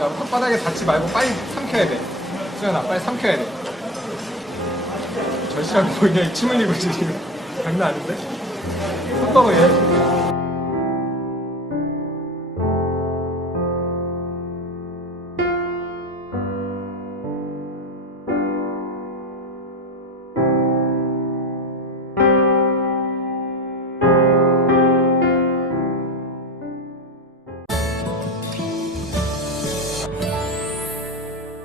야, 혓바닥에 닿지 말고 빨리 삼켜야 돼. 수연아, 빨리 삼켜야 돼. 절실하게 보이냐? 이 침 흘리고 있지, 지금. 장난 아닌데? 손 떠고 얘.